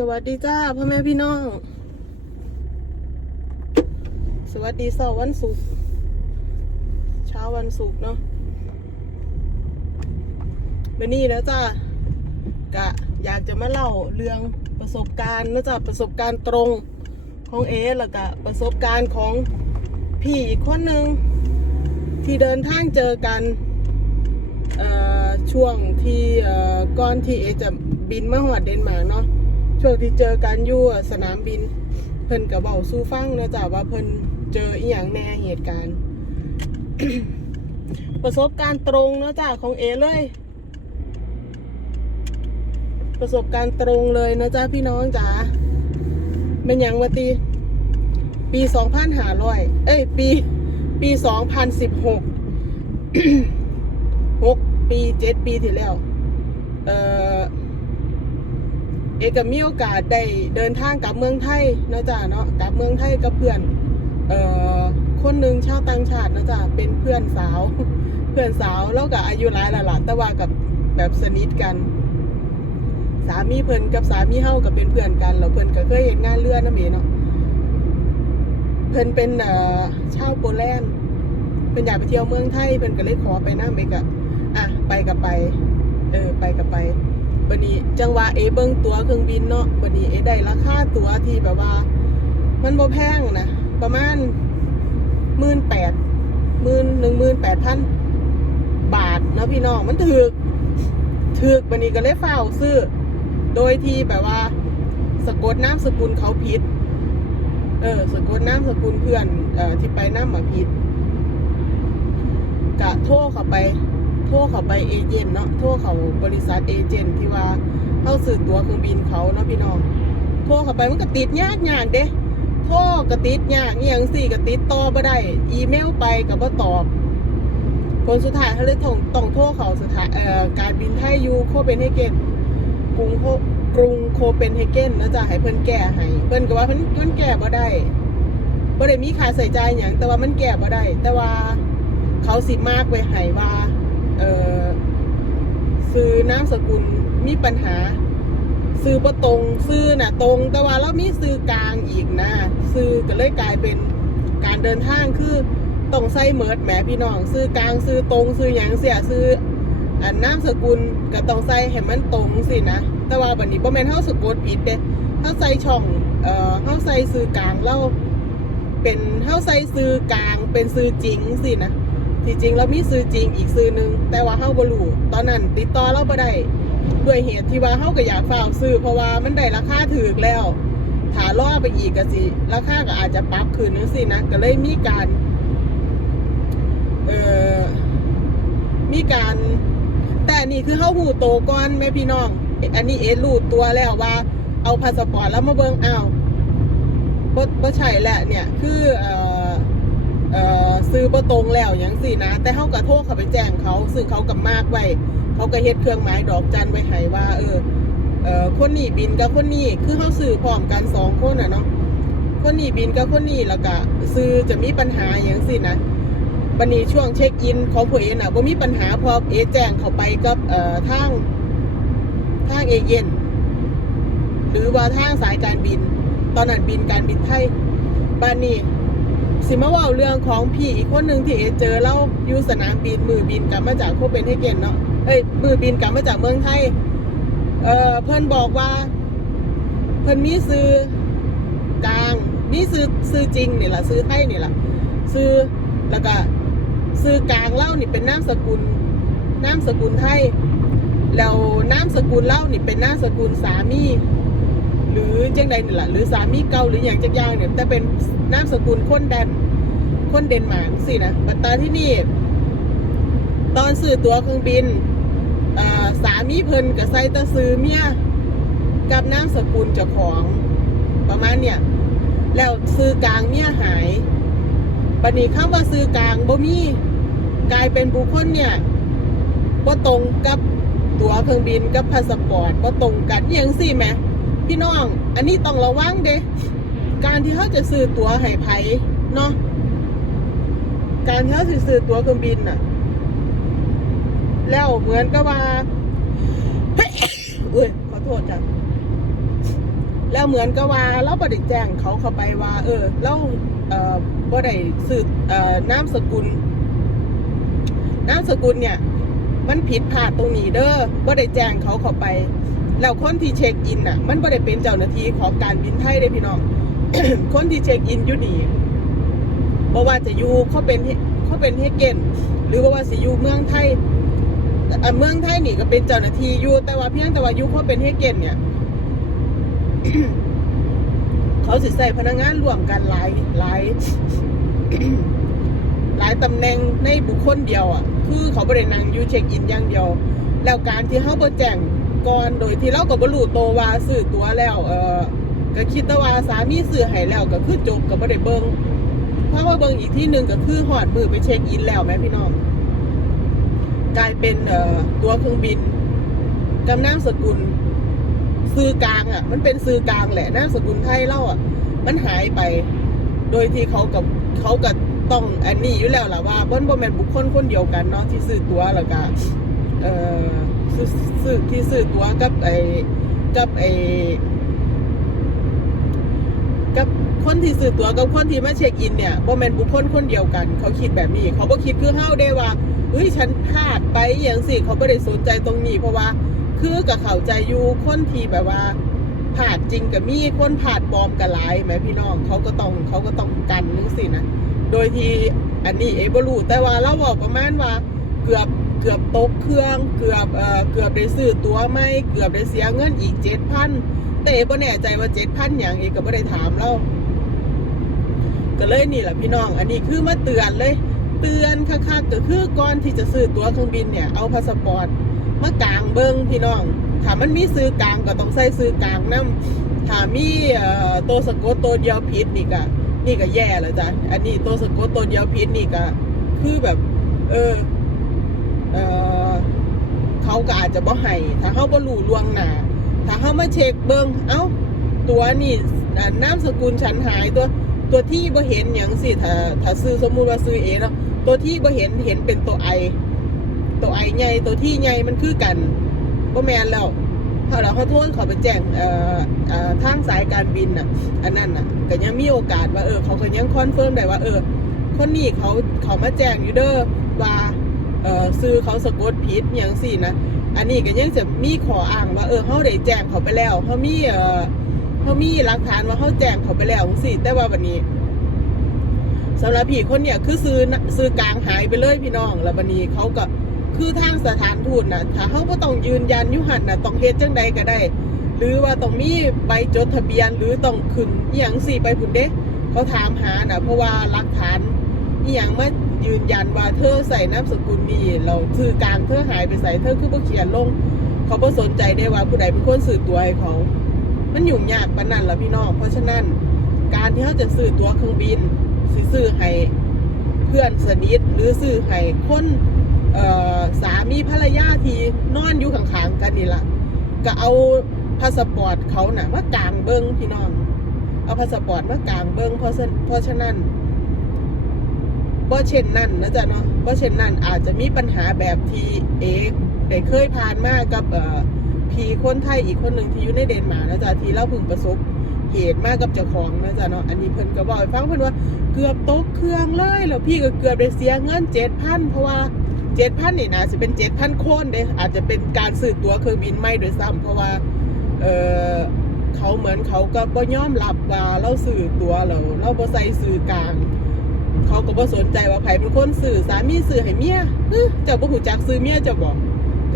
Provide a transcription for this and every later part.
สวัสดีจ้าพ่อแม่พี่น้อง สวัสดีเสาร์วันศุกร์เช้าวันศุกร์เนาะเมื่อนี้นะจ้ากะอยากจะมาเล่าเรื่องประสบการณ์นะจ้ะประสบการณ์ตรงของเอแล้วก็ประสบการณ์ของพี่อีกคนหนึ่งที่เดินทางเจอกันช่วงที่ก่อนที่เอจะบินมาหอดเดนมาร์กเนาะ ช่วงที่เจอกันอยู่สนามบิน เพิ่นกับเบาสู้ฟังนะจ๊ะว่าเพิ่นเจออีหยังแน่เหตุการณ์ ประสบการณ์ตรงเนาะจ้ะของเอเลย ประสบการณ์ตรงเลยนะจ๊ะพี่น้องจ๋าเป็นอย่างวะตีปีสองพันหาร้อยเอ้ย ปี ปีสองพันสิบหกหกปีเจ็ดปีที่แล้ว เอ่อ เอกมีโอกาสได้เดินทางกลับเมืองไทยเนาะจ๊ะเนาะกลับเมืองไทยกับเพื่อนเอ่อคนหนึ่งชาวต่างชาตินะจ๊ะเป็นเพื่อนสาว เพื่อนสาวแล้วก็อายุหลายละล่ะแต่ว่ากับแบบสนิทกัน สามีเพิ่อนกับสามีเฮาก็เป็นเพื่อนกันแล้วเพิ่อนก็เคยเห็นงานเรือนำเอเนาะเพิ่อนเป็นเอ่อชาวโปแลนด์เพิ่นอยากไปเที่ยวเมืองไทยเพิ่อนก็เลยขอไปนำเอกะอะไปกับไป เออไปกับไป บันนี้จังหวะเอเบิ้งตั๋วเครื่องบินเนาะบันนี้เอได้ราคาตั๋วที่แบบว่า มันบ่แพงนะประมาณหมื่นแปดหมื่นหนึ่งหมื่นแปดพันบาทเนาะพี่น้องมันถือถือกบันนี้ก็เลยเฝ้าซื้อ โดยที่แบบว่า สะกดน้ำสกุลเขาผิด เออ สะกดน้ำสกุลเพื่อนเอ่อที่ไปน้ำมาผิดกะโทรเข้าไป โทรเขาไปเอเจนต์เนาะโทรเขาบริษัทเอเจนต์ที่ว่าเข้าซื้อตัวเครื่องบินเขาเนาะพี่น้องโทรเขาไปมันก็ติดยากยากเด้โทรก็ติดยากอหย่างสี่ก็ติดต่อบ่ได้อีเมลไปก็บ่ตอบผลสุดท้ายเขาเลยต้องต้องโทรเขาสุดท้ายเอ่อการบินไทยยูโคเปนเฮเกนกรุงโคกรุงโคเปนเฮเกนนะจ๊ะให้เพิ่นแก้ให้เพิ่นก็ว่าเพิ่นเพิ่นแก้บ่ได้บ่ได้มีค่าใส่ใจายหยังแต่ว่ามันแก้บ่ได้ แต่ว่าเขาสิมากไว้ให้ว่า เอ่อซื้อนามสกุลมีปัญหา ซื้อบ่ตรงซื้อน่ะตรง แต่ว่าเรามีซื้อกลางอีกนะซื้อก็เลยกลายเป็นการเดินทางคือต้องใส่เมิดแหมพี่น้อง ซื้อกลางซื้อตรง ซื้อหยังเสียซื้ออันนามสกุลก็ต้องใส่ให้มันตรงสินะแต่ว่าบัดนี้บ่แม่นเฮาสะกดผิดเด้เฮาใส่ช่องเอ่อเฮาใส่ซื้อกลางเราเป็นเฮาใส่ซื้อกลางเป็นซื้อจริงสินะ ที่จริงแล้วมีซื้อจริงอีกซื้อหนึ่งแต่ว่าเฮาบ่รู้ตอนนั้นติดต่อเราบ่ได้ด้วยเหตุที่ว่าเฮาก็อยากฝากซื้อเพราะว่ามันได้ราคาถูกแล้วถ้ารอไปอีกก็สิราคาก็อาจจะปรับขึ้นนึงสินะก็เลยมีการเอ่อมีการ แต่นี่คือเฮาหูโตก่อนแม่พี่น้องอันนี้เอรู้ตัวแล้วว่า เอาพาสปอร์ตแล้วมาเบิ่งอ้าวบ่บ่ใช่แหละเนี่ย คือเอ่อเอ่อ ซื้อบ่ตรงแล้วอย่างสินะ แต่เขาก็โทรเขาไปแจ้งเขาซึ่งเขากับมากไว้ เขาก็เฮ็ดเครื่องหมายดอกจันไว้ให้ว่า เออเอ่อคนนี้บินกับคนนี้คือเขาซื้อพร้อมกันสองคนอะเนาะคนนี้บินกับคนนี้แล้วก็ซื้อจะมีปัญหาอย่างสินะบันนี้ช่วงเช็คอินของผู้เอ็นอะบ่มีปัญหาเพอเอแจ้งเขาไปกับเอ่อทางทางเอเย่นหรือว่าทางสายการบิน ตอนนั้นบินการบินไทยบ้านนี้ สิมาว่าเรื่องของพี่อีกคนหนึ่งที่เอเจอเล่าอยู่สนามบินมือบินกลับมาจากโคเปนเฮเกนเนาะเอ้ยมือบินกลับมาจากเมืองไทยเอ่อเพิ่นบอกว่า เพิ่นมีซื้อกลางมีซื้อซื้อจริงนี่แหละซื้อไทยนี่แหละซื้อแล้วก็ซื้อกลางเล่านี่เป็นนามสกุลนามสกุลไทยแล้วนามสกุลเล่านี่เป็นนามสกุลสามีหรือจังใดนี่แหละหรือสามีเก่าหรืออย่างจักอย่างเนี่ยแต่เป็นนามสกุลคนแดน คนเดนมาร์กสินะปัตตาที่นี่ ตอนซื้อตั๋วเครื่องบินอ่าสามีเพิ่นกับใส่แตะซื้อเมียกับนามสกุลเจ้าของ ประมาณเนี่ย แล้วซื้อกลางเมียหายบัดนี้คำว่าซื้อกลางบ่มีกลายเป็นบุคคลเนี่ยบ่ตรงกับตั๋วเครื่องบินกับพาสปอร์ตบ่ตรงกันอย่างสิแหมพี่น้อง อันนี้ต้องระวังเด้การที่เขาจะซื้อตั๋วให้ไผเนาะ การที่เขาสิซื้อตั๋วเครื่องบินน่ะ แล้วเหมือนกับว่าเฮ้ยอุ้ยขอโทษจ้ะแล้วเหมือนกับว่าเราบ่ได้แจ้งเขาเข้าไปว่า เออเราเอ่อบ่ได้สืบเอ่อนามสกุลนามสกุลเนี่ย มันผิดพลาดตรงนี้เด้อบ่ได้แจ้งเขาเข้าไปแล้วคนที่เช็คอินน่ะ มันบ่ได้เป็นเจ้าหน้าที่ของการบินไทยเด้พี่น้อง คนที่เช็คอินอยู่นี่ บ่ว่าจะอยู่เขาเป็นเขาเป็นเฮเกนหรือว่าว่าสิอยู่เมืองไทยเมืองไทยนี่ก็เป็นเจ้าหน้าที่อยู่แต่ว่าเพียงแต่ว่าอยู่เขาเป็นเฮเกนเนี่ยเขาสิใส่พนักงานร่วมกันหลายหลายหลายตำแหน่งในบุคคลเดียวอะ คือเขาบริเนั่งยูเช็คอินอย่างเดียว แล้วการที่เขาบ่แจ้งก่อนโดยที่เราก็บ่รู้โตวาซื้อตัวแล้ว เออก็คิดว่าสามีซื้อให้แล้วก็คือจบก็บ่ได้เบิง เพราะว่าเบิ่งอีกที่หนึ่งก็คือหอดมือไปเช็คอินแล้วแม่พี่น้องกลายเป็นเอ่อตัวเครื่องบินกำนามสกุลซื้อกลางอะ มันเป็นซื้อกลางแหละนามสกุลไทยเล่าอะ มันหายไป โดยที่เขากับเขากับต้องอันนี้อยู่แล้วล่ะว่าเบิ้นบ่แม่นบุคคลคนเดียวกันเนาะที่ซื้อตัวแล้วก็เอ่อซื้อที่ซื้อตัวกับไอ้กับไอ้กับ คนที่ซื้อตั๋วกับคนที่มาเช็คอินเนี่ยบ่แมนบุคคลคนเดียวกัน เขาคิดแบบนี้ เขาบ่คิดคือเฮาได้ว่าเฮ้ยฉันพลาดไปอย่างสิเขาบ่ได้สนใจตรงนี้ เพราะว่าคือกับเขาใจอยู่คนที่แบบว่าผาดจริงกับมีคนผาดปลอมกับหลายไหมพี่น้องเขาก็ต้องเขาก็ต้องกันนึงสินะโดยที่อันนี้เอบรูแต่ว่าเราบอกประมาณว่าเกือบเกือบตกเครื่องเกือบเอ่อเกือบได้ซื้อตัวไม่เกือบได้เสียเงินอีกเจ็ดพันแต่เอบ่แน่ใจว่าเจ็ดพันอย่างเอกก็บ่ได้ถามเรา ก็เลยนี่แหละพี่น้อง อันนี้คือมาเตือนเลย เตือนค่ะๆก็คือก่อนที่จะซื้อตั๋วเครื่องบินเนี่ยเอาพาสปอร์ตมากางเบิ้งพี่น้องถ้ามันมีซื้อกลางก็ต้องใส่ซื้อกลางนํถ้ามีเอ่อตัวสะกดตัวเดียวผิดนี่ก็นี่ก็แย่แล้วจ้ะอันนี้ตัวสะกดตัวเดียวผิดนี่ก็คือแบบ เออเออเขาก็อาจจะบ่ให้ถ้าเขาบ่รู้ล่วงหน้าถ้าเขามาเช็คเบิ้งเอ้า ตัวนี่นามสกุลฉันหายตัว ตัวที่บ่เห็นอย่างสิถ้าถ้าซื้อสมมุติว่าซื้อเอเนาะตัวที่บ่เห็นเห็นเป็นตัวไอตัวไอใหญ่ตัวที่ใหญ่มันคือกันบ่แมนแล้วเขาเราเขาโทษเขาไปแจ้งเอ่อเอ่อทางสายการบินน่ะ อันนั้นน่ะก็ยังมีโอกาสว่าเออเขาก็ยังคอนเฟิร์มได้ว่าเออคนนี้เขาเขามาแจ้งอยู่เด้อว่าเออซื้อเขาสะกดผิดอย่างสี่นะอันนี้ก็ยังจะมีขออ้างว่าเออเขาได้แจ้งเขาไปแล้วเขามีเออ เขามีหลักฐานว่าเขาแจ้งเขาไปแล้วจังซี่แต่ว่าวันนี้สำหรับพี่คนเนี่ยคือซื้อซื้อกลางหายไปเลยพี่น้อง แล้ววันนี้เขาก็คือทางสถานทูตนะถ้าเขาก็ต้องยืนยันยุหันนะต้องเฮ็ดจังใดก็ได้ หรือว่าต้องมีใบจดทะเบียนหรือต้องขึ้นอหย่างสี่ไปพุ่นเด้เขาถามหานะเพราะว่าหลักฐานอหย่างมายืนยันว่าเธอใส่นามสกุลนี้เราคือกลางเธอหายไปใส่เธอคือบ่เขียนลง เขาบ่สนใจได้ว่าผู้ใดเป็นคนสื่อตัวให้เขา มันยุ่งยากปานนั้นละพี่น้องเพราะฉะนั้นการที่เขาจะซื้อตั๋วเครื่องบินสิซื้อให้เพื่อนสนิทหรือซื้อให้คนสามีภรรยาที่นอนอยู่ข้างๆกันนี่ล่ะก็เอาพาสปอร์ตเขาหน่ะมากางเบิ้งพี่น้อง เอาพาสปอร์ตมากางเบิ้งเพราะฉะเพราะฉะนั้นบ่เช่นนั้นนะจ๊ะเนาะบ่เช่นนั้นอาจจะมีปัญหาแบบที่เอกได้เคยผ่านมากับเอ่อ พี่คนไทยอีกคนหนึ่งที่อยู่ในเดนมาร์กนะจ๊ะที่เราพิ่งประสบเหตุมากกับเจ้าของนะจ๊ะเนาะอันนี้เพิ่นก็บอกฟังเพิ่นว่าเกือบตกเครื่องเลยแล้วพี่ก็เกือบได้เสียเงินเจ็ดพันเพราะว่าเจ็ดพันนี่นะจะเป็นเจ็ดพันคนเด้อาจจะเป็นการซื้อตั๋วเครื่องบินไม่โดวยซ้ำเพราะว่าเออเขาเหมือนเขาก็บ่ยอมรับว่าเราซื้อตัวเราเราบ่ใส่ซื้อกลาง เขาก็บ่สนใจว่าไผเป็นคนซื้อสามีซื้อให้เมียเจ้าบ่ฮู้จักซื้อเมียเจ้าบอก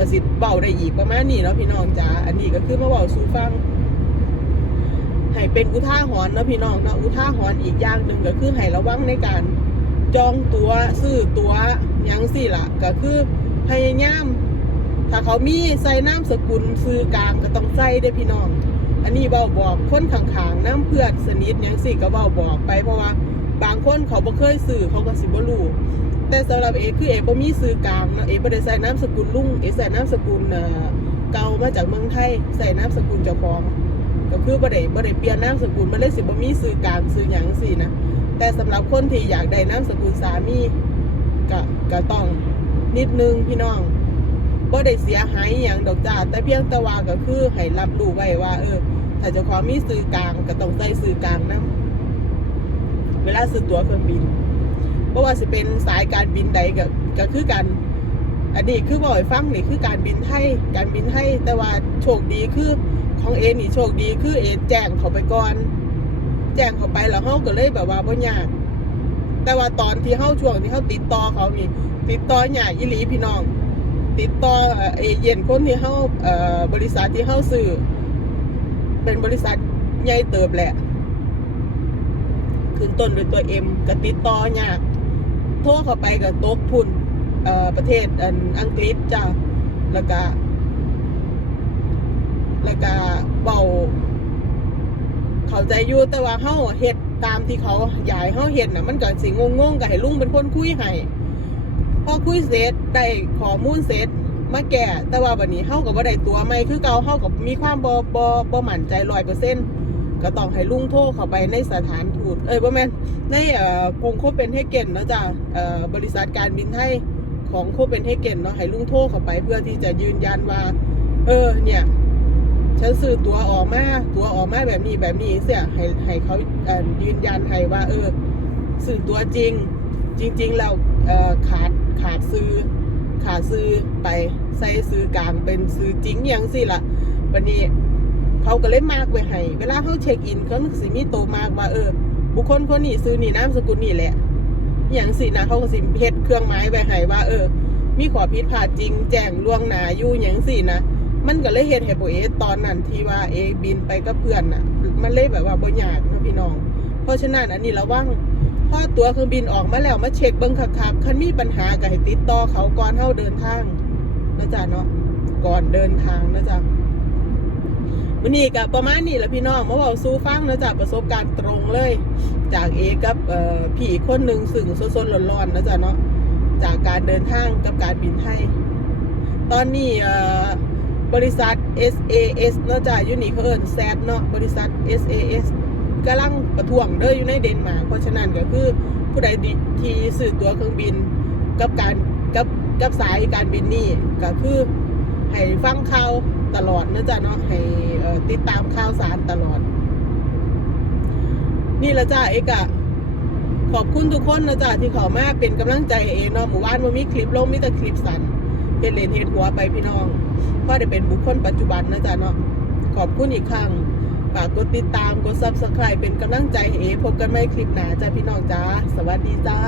ก็สิเบาได้อีกประมาณนี้เนาะพี่น้องจ๋าอันนี้ก็คือมาเว้าสู่ฟังให้เป็นอุทาหรณ์เนาะพี่น้องเนาะอุทาหรณ์อีกอย่างหนึ่งก็คือให้ระวังในการจองตัว๋วซื้อตั๋วยังสิล่ะก็คือพยายามถ้าเขามีใส่น้ำสกุลซื้อกลางก็ต้องใส่เด้พี่น้อง อันนี้เบาบอกคนข้างๆน้ำเพื่อนสนิทยังสิก็เบาบอกไปเพราะว่า บางคนเขาบ่เคยซื้อเขาก็สิบ่รู้ แต่สำหรับเอคือเอบ่มีซื้อกลางเนาะเอบ่ได้ใส่น้ำสกุลลุงเอใส่น้ำสกุลเอ่อเก่ามาจากเมืองไทยใส่น้ำสกุลเจ้าของก็คือบ่ได้บ่ได้เปลี่ยนนามสกุลมันเลยสิบ่มีซื้อกลางซื้อหยังสินะแต่สำหรับคนที่อยากได้นามสกุลสามีก็ก็ต้องนิดนึงพี่น้องบ่ได้เสียหายอหย่างดอกจ้าแต่เพียงแต่ว่าก็คือให้รับรู้ไว้ว่า เออถ้าเจะความมีสื่อกลางก็ต้องใส่สื่อกลางนะเวลาซื้อตั๋วเครื่องบิน เพราะว่าสิเป็นสายการบินใดก็ก็คือกัน อันนี้คือบอกให้ฟังนี่คือการบินไทยการบินไทยแต่ว่าโชคดีคือของเอนี่โชคดีคือเอแจ้งเขาไปก่อน แจ้งเขาไปแล้วเขาก็เลยแบบว่าบ่ยากแต่ว่าตอนที่เขาช่วงที่เขาติดต่อเขานี่ ติดต่อยาอีหลีพี่น้อง ติดต่อเอเย่นคนที่เขาบริษัทที่เขาซื้อเป็นบริษัทใหญ่เติบแหละขึ้นต้นด้วยตัวเอ็มก็ติดต่อยาก โทรเข้าไปกับโต๊ะพุ่นประเทศอังกฤษจ้ะแล้วก็แล้วก็เบาเข้าใจอยู่แต่ว่าเฮาเฮ็ดตามที่เขาอยากให้เฮาเฮ็ดน่ะมันก็สิงงๆก็ให้ลุงเป็นคนคุยให้พอคุยเสร็จได้ข้อมูลเสร็จมาแก้แต่ว่าบัดนี้เฮาก็บ่ได้ตัวใหม่คือเก่าเฮาก็มีความบ่บ่บ่มั่นใจ100% ก็ต้องให้ลุงโทรเข้าไปในสถานทูต เอ้ยบ่แม่นในกรุงโคเปนเฮเกนเนาะจ้ะบริษัทการบินไทยของโคเปนเฮเกนเนาะให้ลุงโทรเข้าไปเพื่อที่จะยืนยันว่า เออเนี่ยฉันซื้อตัวออกมาตัวออกมาแบบนี้แบบนี้เสียให้ให้เขายืนยันให้ว่า เออซื้อตัวจริง จริง ๆ แล้วเออขาดขาดซื้อขาดซื้อไปใส่ซื้อกลางเป็นซื้อจริงอย่างสิล่ะวันนี้ เขาก็เลยมากไว้ให้เวลาเขาเช็คอินเขาสิมีโตมากว่าเออ บุคคลคนนี้ซื้อนี่นามสกุลนี่แหละอย่างสินะเขาก็สิเฮ็ดเครื่องหมายไว้ให้ว่า เออ มีขอผิดพลาจริง แจ้งล่วงหนาอยู่อย่างสินะมันก็เลยเฮ็ดให้โบเอตอนนั้นที่ว่าเอบินไปกับเพื่อนน่ะ มันเลยแบบว่าบ่ยากนาะพี่น้อง เพราะฉะนั้นอันนี้ระวังพอตั๋วเครื่องบินออกมาแล้วมาเช็คเบิ่งคักๆคันมีปัญหาก็ให้ติดต่อเขาก่อนเฮาเดินทางนะจ๊ะเนาะก่อนเดินทางนะจ๊ะ วันนี้ก็ประมาณนี้แหละพี่น้องมาเว้าสู่ฟังนะจ๊ะประสบการณ์ตรงเลย จากเอกับเอ่อพี่อีกคนหนึ่งซึ่งสดๆร้อนๆนะจ๊ะเนาะจากการเดินทางกับการบินไทยตอนนี้บริษัท SAS เนาะจ้ะยูนิเขาเอินแซดเนาะบริษัท SAS กำลังประท้วงเด้ออยู่ในเดนมาร์กเพราะฉะนั้นก็คือผู้ใดที่ซื้อตัวเครื่องบินกับการกับกับสายการบินนี่ก็คือให้ฟังข่าวตลอดนะจ๊ะเนาะให้ ติดตามข่าวสารตลอด นี่ละจ้าเอกอะขอบคุณทุกคนนะจ๊ะที่ขอมาเป็นกำลังใจเองเนาะหมู่บ้านมันมีคลิปลงมีแต่คลิปสั้นเฮ็ดเลนเฮ็ดหัวไปพี่น้องเพราะได้เป็นบุคคลปัจจุบันนะจ๊ะเนาะขอบคุณอีกครั้งฝากกดติดตามกด subscribe เป็นกำลังใจเอพบกันใหม่คลิปหน้าจ้าพี่น้องจ้า สวัสดีจ้า